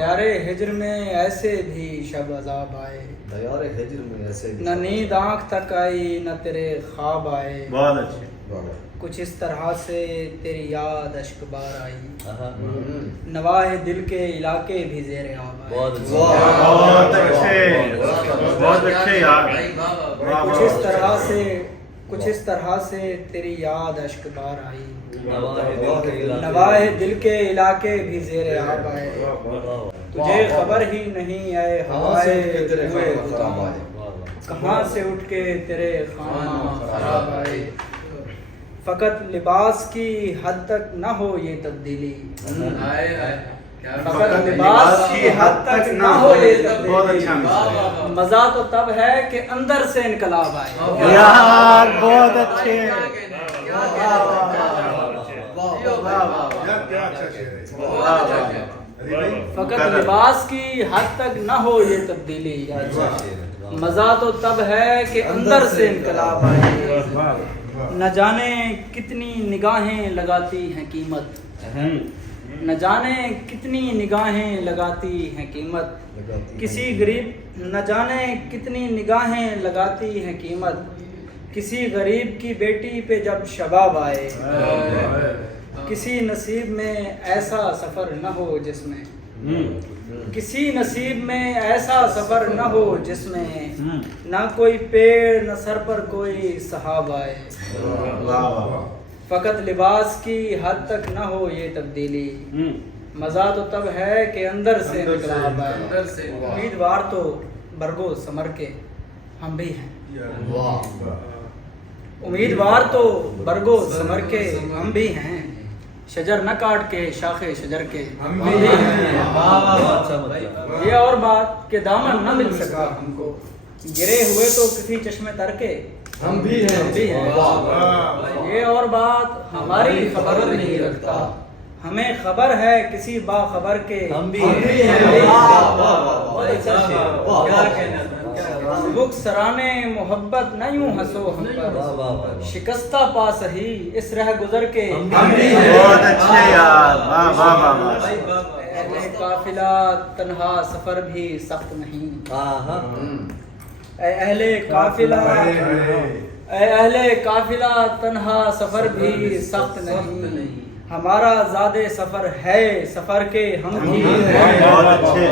دیار ہجر میں ایسے بھی شب عذاب آئے، دیار ہجر میں ایسے بھی نہ نیند آنکھ تک آئی نہ تیرے خواب آئے، بہت اچھے، کچھ اس طرح سے تیری یاد اشک بار آئی، نواح دل کے علاقے بھی زیر آب آئے، بہت اچھے، بہت اچھے یار، کچھ اس طرح سے تیری یاد اشک بار آئی، نواح دل کے علاقے بھی زیر آب آئے، تجھے خبر ہی نہیں اے ہوائے ہوئے خطاب آئے، کہاں سے اٹھ کے تیرے خانہ خراب آئے، فقط لباس کی حد تک نہ ہو یہ تبدیلی، فقط لباس کی حد تک نہ ہو یہ تبدیلی، مزہ تو تب ہے کہ اندر سے انقلاب آئے، یار بہت اچھے، فقط لباس کی حد تک نہ ہو یہ تبدیلی، مزہ تو تب ہے کہ اندر سے انقلاب آئے، نہ جانے کتنی نگاہیں لگاتی ہیں قیمت، نہ جانے کتنی نگاہیں لگاتی ہیں قیمت، کسی غریب نہ جانے کتنی نگاہیں لگاتی ہیں قیمت، کسی غریب کی بیٹی پہ جب شباب آئے، کسی نصیب میں ایسا سفر نہ ہو جس میں، کسی نصیب میں ایسا سفر نہ ہو جس میں نہ کوئی پیڑ نہ سر پر کوئی سحاب آئے، فقط لباس کی حد تک نہ ہو یہ تبدیلی، مزہ تو تب ہے کہ اندر سے انقلاب آئے، امیدوار تو برگو ثمر کے ہم بھی ہیں، امیدوار تو برگو ثمر کے ہم بھی ہیں، شجر نہ کاٹ کے شاخ شجر کے ہم بھی ہیں، یہ اور بات کہ دامن نہ مل سکا ہم کو، گرے ہوئے تو کسی چشمے تر کے ہم بھی ہیں، یہ اور بات ہماری خبر نہیں رکھتا، ہمیں خبر ہے کسی باخبر کے ہم بھی ہیں، سبک سرانے محبت نہ یوں ہنسو ہم پر، شکستہ پا سہی اس رہ گزر کے ہم بھی ہیں، بہت اچھے یار، واہ واہ واہ، اہل قافلہ تنہا سفر بھی سخت نہیں، اے اہل قافلہ اے اہل قافلہ تنہا سفر بھی سخت نہیں، ہمارا زاد سفر ہے سفر کے ہم بھی ہیں، بہت اچھے۔